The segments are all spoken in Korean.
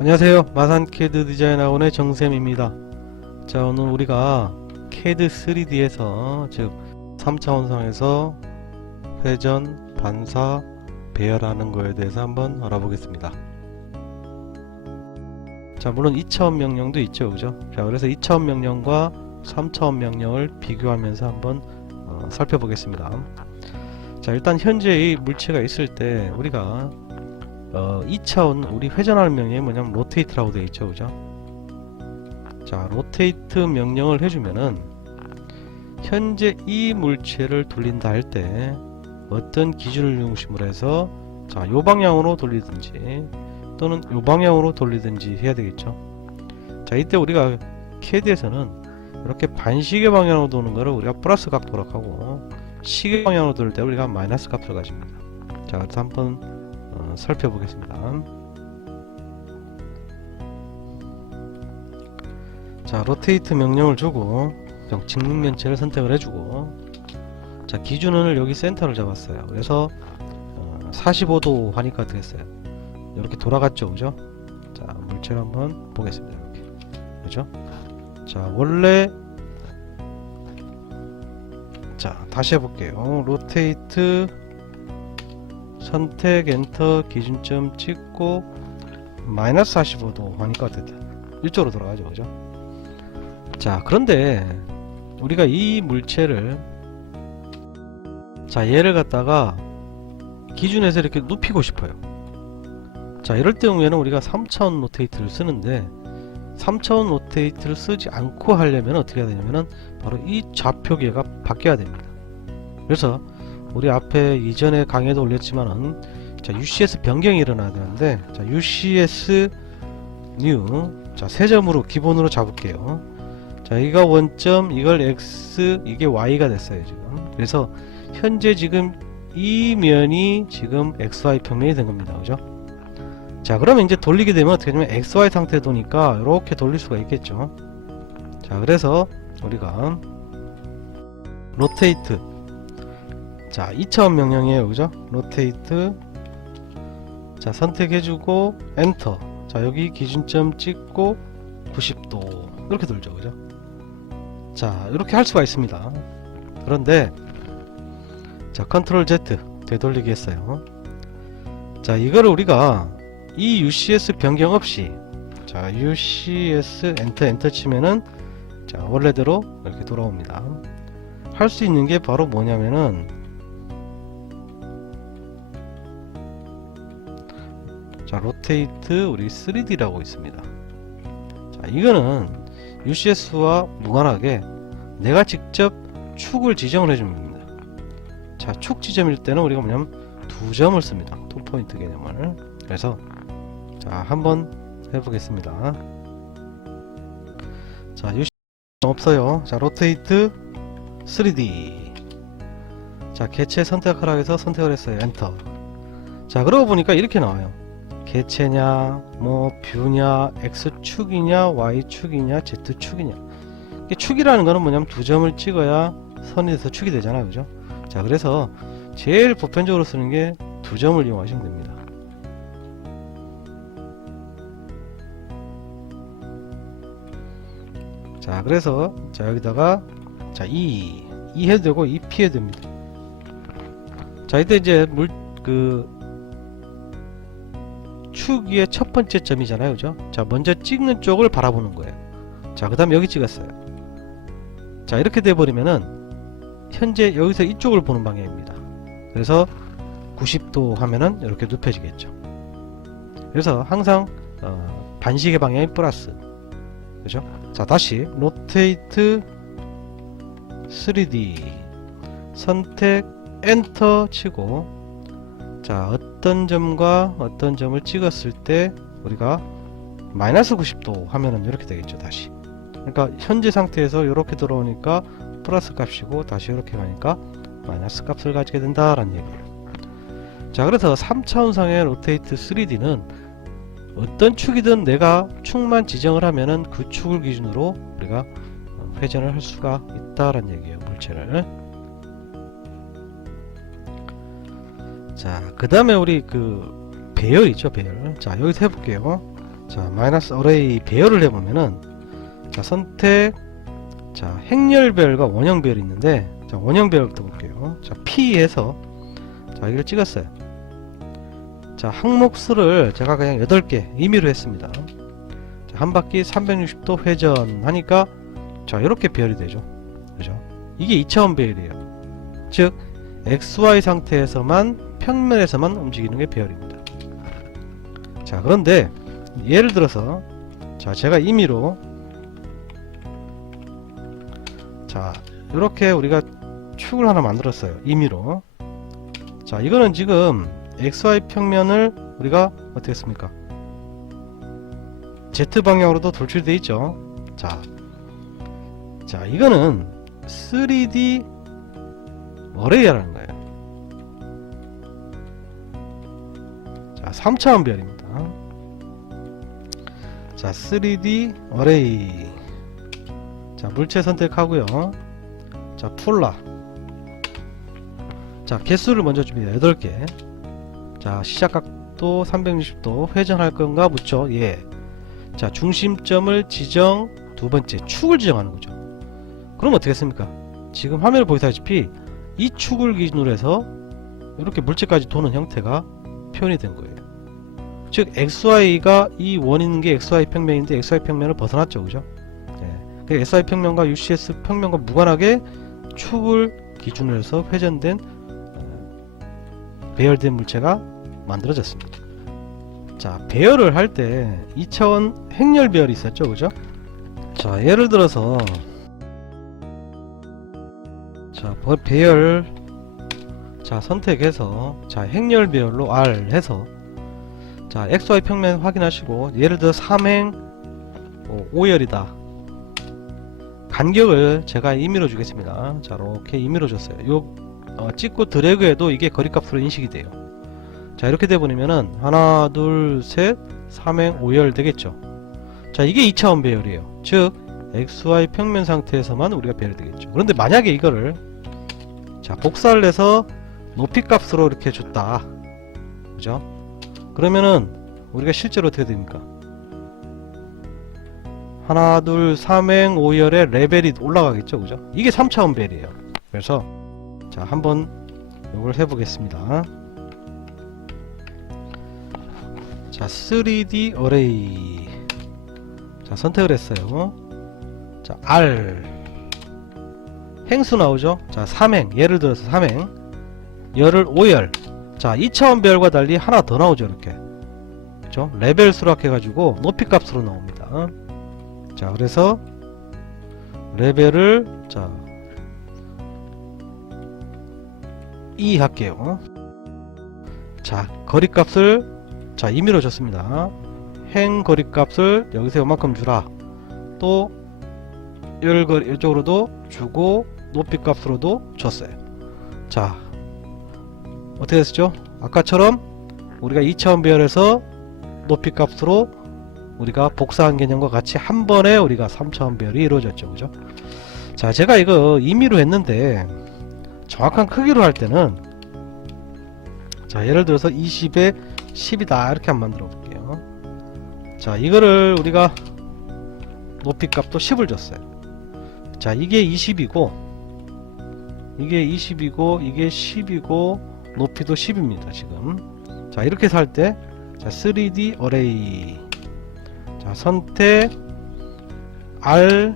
안녕하세요. 마산 CAD 디자인 학원의 정쌤입니다. 자, 오늘 우리가 CAD 3D에서 즉 3차원상에서 회전, 반사, 배열하는 거에 대해서 한번 알아보겠습니다. 자, 물론 2차원 명령도 있죠, 그죠? 자, 그래서 2차원 명령과 3차원 명령을 비교하면서 한번 살펴보겠습니다. 자, 일단 현재의 물체가 있을 때 우리가 2차원 우리 회전하는 명령이 뭐냐면 로테이트라고 되어 있죠, 그죠? 자, 로테이트 명령을 해주면은 현재 이 물체를 돌린다 할 때 어떤 기준을 중심으로 해서 자, 요 방향으로 돌리든지 또는 요 방향으로 돌리든지 해야 되겠죠. 자, 이때 우리가 CAD에서는 이렇게 반시계 방향으로 도는 거를 우리가 플러스 각도라고 하고 시계 방향으로 돌 때 우리가 마이너스 값을 가집니다. 자, 그래서 한번 살펴보겠습니다. 자, 로테이트 명령을 주고 직립면체를 선택을 해주고 자, 기준을 여기 센터를 잡았어요. 그래서 45도 하니까 어떻게 했어요? 이렇게 돌아갔죠, 그죠? 자, 물체를 한번 보겠습니다. 이렇게, 그죠? 자, 원래 자, 다시 해볼게요. 로테이트 선택 엔터 기준점 찍고 마이너스 45도 하니까 어쨌든 이쪽으로 돌아가죠, 그죠? 자, 그런데 우리가 이 물체를 자, 얘를 갖다가 기준에서 이렇게 눕히고 싶어요. 자, 이럴 경우에는 우리가 3차원 로테이트를 쓰는데 3차원 로테이트를 쓰지 않고 하려면 어떻게 해야 되냐면은 바로 이 좌표계가 바뀌어야 됩니다. 그래서 우리 앞에 이전에 강의에도 올렸지만은 자, UCS 변경이 일어나야 되는데 자, UCS new 자, 세 점으로 기본으로 잡을게요. 자, 여기가 원점, 이걸 X, 이게 Y가 됐어요, 지금. 그래서 현재 지금 이 면이 지금 XY 평면이 된 겁니다. 그죠? 자, 그러면 이제 돌리게 되면 어떻게 되냐면 XY 상태에 도니까 이렇게 돌릴 수가 있겠죠. 자, 그래서 우리가 로테이트 자, 2차원 명령이에요, 그죠? 로테이트 자, 선택해주고 엔터 자, 여기 기준점 찍고 90도 이렇게 돌죠, 그죠? 자, 이렇게 할 수가 있습니다. 그런데 자, 컨트롤 Z 되돌리기 했어요. 자, 이거를 우리가 이 UCS 변경 없이 자, UCS 엔터 치면은 자, 원래대로 이렇게 돌아옵니다. 할 수 있는 게 바로 뭐냐면은 자, 로테이트 우리 3D라고 있습니다. 자, 이거는 UCS와 무관하게 내가 직접 축을 지정을 해줍니다. 자, 축 지점일 때는 우리가 뭐냐면 두 점을 씁니다. 투 포인트 개념을. 그래서 자, 한번 해보겠습니다. 자, UCS 없어요. 자, 로테이트 3D 자, 개체 선택하라 해서 선택을 했어요. 엔터. 자, 그러고 보니까 이렇게 나와요. 개체냐, 뭐 뷰냐, X축이냐, Y축이냐, Z축이냐. 축이라는 거는 뭐냐면 두 점을 찍어야 선이 돼서 축이 되잖아요, 그죠? 자, 그래서 제일 보편적으로 쓰는 게 두 점을 이용하시면 됩니다. 자, 그래서 자, 여기다가 자, E 해도 되고 E 해도 됩니다. 자, 이때 이제 축 위의 첫 번째 점이잖아요, 그죠? 자, 먼저 찍는 쪽을 바라보는 거예요. 자, 그 다음 여기 찍었어요. 자, 이렇게 돼버리면은 현재 여기서 이쪽을 보는 방향입니다. 그래서 90도 하면은 이렇게 눕혀지겠죠. 그래서 항상 반시계 방향이 플러스, 그죠? 자, 다시 로테이트 3D 선택 엔터 치고 자, 어떤 점과 어떤 점을 찍었을 때 우리가 마이너스 90도 하면은 이렇게 되겠죠, 다시. 그러니까 현재 상태에서 이렇게 들어오니까 플러스 값이고 다시 이렇게 가니까 마이너스 값을 가지게 된다라는 얘기예요. 자, 그래서 3차원상의 로테이트 3D는 어떤 축이든 내가 축만 지정을 하면은 그 축을 기준으로 우리가 회전을 할 수가 있다라는 얘기예요, 물체를. 자, 그 다음에 우리 배열이죠, 배열. 자, 여기서 해볼게요. 자, 마이너스 어레이 배열을 해보면은, 자, 선택, 자, 행렬별과 원형별이 있는데, 자, 원형별부터 볼게요. 자, P에서, 자, 이걸 찍었어요. 자, 항목 수를 제가 그냥 8개 임의로 했습니다. 자, 한 바퀴 360도 회전하니까, 자, 이렇게 배열이 되죠. 그죠? 이게 2차원 배열이에요. 즉, XY 상태에서만, 평면에서만 움직이는 게 배열입니다. 자, 그런데, 예를 들어서, 자, 제가 임의로, 자, 이렇게 우리가 축을 하나 만들었어요. 임의로. 자, 이거는 지금 XY 평면을 우리가 어떻게 했습니까? Z 방향으로도 돌출되어 있죠. 자, 이거는 3D 어레이라는 거예요. 자, 3차원 별입니다. 자, 3D 어레이. 자, 물체 선택하고요. 자, 폴라. 자, 개수를 먼저 줍니다. 8개. 자, 시작각도 360도 회전할 건가 묻죠. 예. 자, 중심점을 지정. 두 번째, 축을 지정하는 거죠. 그럼 어떻게 했습니까? 지금 화면을 보시다시피 이 축을 기준으로 해서 이렇게 물체까지 도는 형태가 표현이 된 거예요. 즉, XY가 이 원 있는 게 XY 평면인데 XY 평면을 벗어났죠. 그죠? 예. SI 평면과 UCS 평면과 무관하게 축을 기준으로 해서 회전된 배열된 물체가 만들어졌습니다. 자, 배열을 할 때 2차원 행렬 배열이 있었죠. 그죠? 자, 예를 들어서, 자, 배열, 자, 선택해서, 자, 행렬 배열로 R 해서, 자, XY 평면 확인하시고, 예를 들어 3행 5열이다. 간격을 제가 임의로 주겠습니다. 자, 이렇게 임의로 줬어요. 찍고 드래그해도 이게 거리값으로 인식이 돼요. 자, 이렇게 돼버리면은 하나, 둘, 셋, 3행 5열 되겠죠. 자, 이게 2차원 배열이에요. 즉, XY 평면 상태에서만 우리가 배열되겠죠. 그런데 만약에 이거를, 자, 복사를 해서 높이 값으로 이렇게 줬다. 그죠? 그러면은 우리가 실제로 어떻게 됩니까? 하나, 둘, 3행 5열의 레벨이 올라가겠죠. 그죠? 이게 3차원 배열이에요. 그래서, 자, 한번 이걸 해보겠습니다. 자, 3D 어레이. 자, 선택을 했어요. 자, R. 행수 나오죠? 자, 3행. 예를 들어서 3행. 열을 5열. 자, 2차원 배열과 달리 하나 더 나오죠. 이렇게. 그죠? 레벨 수락해가지고 높이 값으로 나옵니다. 자, 그래서 레벨을, 자, 2 할게요. 자, 거리값을, 자, 임의로 줬습니다. 행 거리값을 여기서 요만큼 주라. 또 이쪽으로도 주고 높이 값으로도 줬어요. 자, 어떻게 됐죠? 아까처럼 우리가 2차원 배열에서 높이 값으로 우리가 복사한 개념과 같이 한 번에 우리가 3차원 배열이 이루어졌죠. 그죠? 자, 제가 이거 임의로 했는데 정확한 크기로 할 때는, 자, 예를 들어서 20에 10이다 이렇게 한번 만들어 볼게요. 자, 이거를 우리가 높이 값도 10을 줬어요. 자, 이게 20이고 이게 20이고 이게 10이고 높이도 10입니다 지금. 자, 이렇게 해서 할 때, 자, 3D 어레이. 자, 선택 R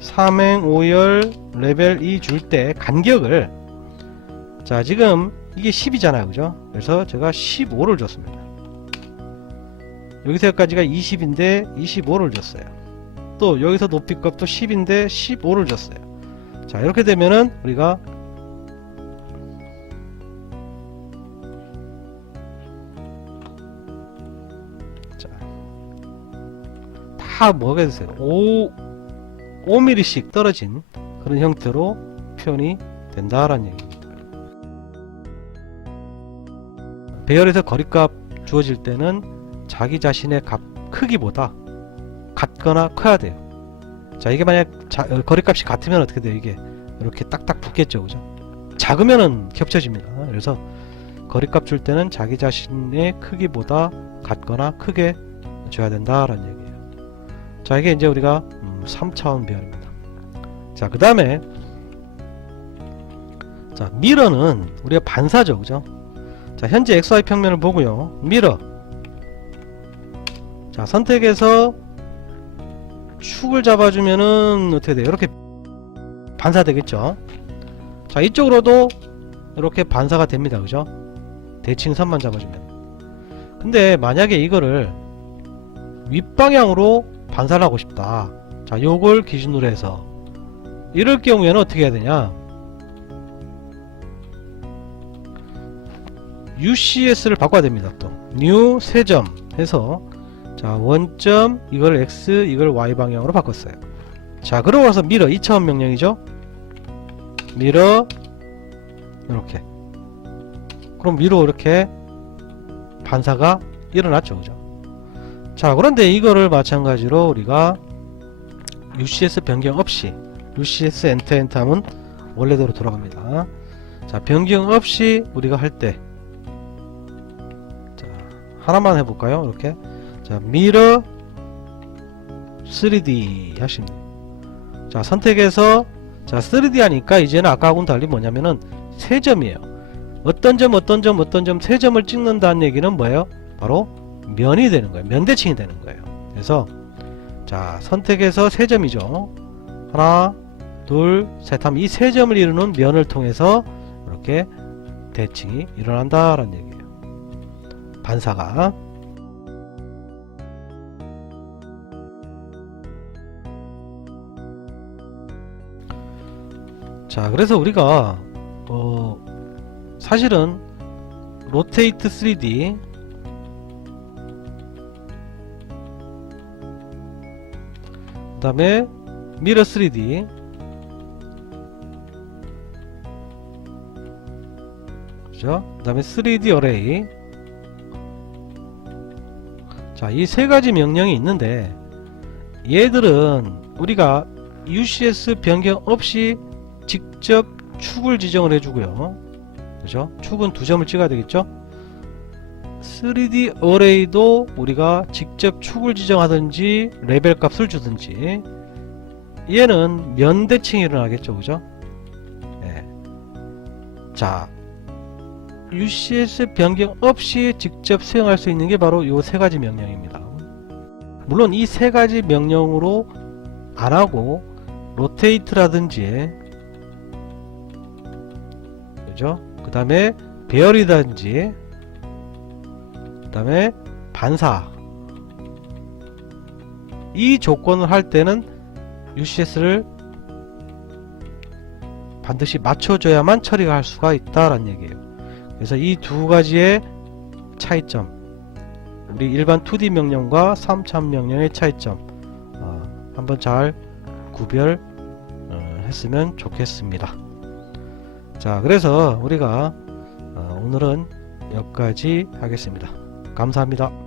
3행 5열 레벨 2 줄 때 간격을, 자, 지금 이게 10이잖아요. 그죠? 그래서 제가 15를 줬습니다. 여기서 여기까지가 20인데 25를 줬어요. 또 여기서 높이 값도 10인데 15를 줬어요. 자, 이렇게 되면은 우리가, 자, 다 뭐가 되세요? 5mm씩 떨어진 그런 형태로 표현이 된다라는 얘기입니다. 배열에서 거리값 주어질 때는 자기 자신의 크기보다 같거나 커야 돼요. 자, 이게 만약 거리값이 같으면 어떻게 돼요? 이게 이렇게 딱딱 붙겠죠. 그죠? 작으면은 겹쳐집니다. 그래서 거리값 줄 때는 자기 자신의 크기보다 같거나 크게 줘야 된다라는 얘기예요. 자, 이게 이제 우리가 3차원 배열입니다. 자, 그 다음에 자, 미러는 우리가 반사죠, 그죠? 자, 현재 XY 평면을 보고요. 미러. 자, 선택해서 축을 잡아주면은 어떻게 돼요? 이렇게 반사되겠죠? 자, 이쪽으로도 이렇게 반사가 됩니다, 그죠? 대칭선만 잡아주면. 근데 만약에 이거를 윗방향으로 반사를 하고 싶다. 자, 요걸 기준으로 해서 이럴 경우에는 어떻게 해야 되냐? UCS를 바꿔야 됩니다. 또 new 세점 해서 자, 원점 이걸 X 이걸 Y 방향으로 바꿨어요. 자, 그러고 나서 미러 2차원 명령이죠. 미러 이렇게. 그럼 위로 이렇게 반사가 일어났죠, 그죠? 자, 그런데 이거를 마찬가지로 우리가 UCS 변경 없이 UCS 엔터 하면 원래대로 돌아갑니다. 자, 변경 없이 우리가 할 때 자, 하나만 해볼까요? 이렇게. 자, 미러 3D 하시면 돼요. 자, 선택해서 자, 3D 하니까 이제는 아까하고는 달리 뭐냐면은 세 점이에요. 어떤 점 세 점을 찍는다는 얘기는 뭐예요? 바로 면이 되는 거예요. 면대칭이 되는 거예요. 그래서 자, 선택해서 세 점이죠. 하나, 둘, 셋 하면 이 세 점을 이루는 면을 통해서 이렇게 대칭이 일어난다라는 얘기예요. 반사가. 자, 그래서 우리가 사실은 로테이트 3D 그 다음에 미러 3D 그죠? 그 다음에 3D 어레이. 자, 이 세 가지 명령이 있는데 얘들은 우리가 UCS 변경 없이 직접 축을 지정을 해주고요. 그죠? 축은 두 점을 찍어야 되겠죠? 3D 어레이도 우리가 직접 축을 지정하든지 레벨 값을 주든지 얘는 면대칭이 일어나겠죠, 그죠? 네. 자, UCS 변경 없이 직접 수행할 수 있는 게 바로 요 세 가지 명령입니다. 물론 이 세 가지 명령으로 안 하고 로테이트라든지 그죠? 그 다음에 배열이든지 그 다음에 반사 이 조건을 할 때는 UCS를 반드시 맞춰줘야만 처리가 할 수가 있다라는 얘기예요. 그래서 이 두 가지의 차이점, 우리 일반 2D 명령과 3차원 명령의 차이점 한번 잘 구별했으면 좋겠습니다. 자, 그래서 우리가 오늘은 여기까지 하겠습니다. 감사합니다.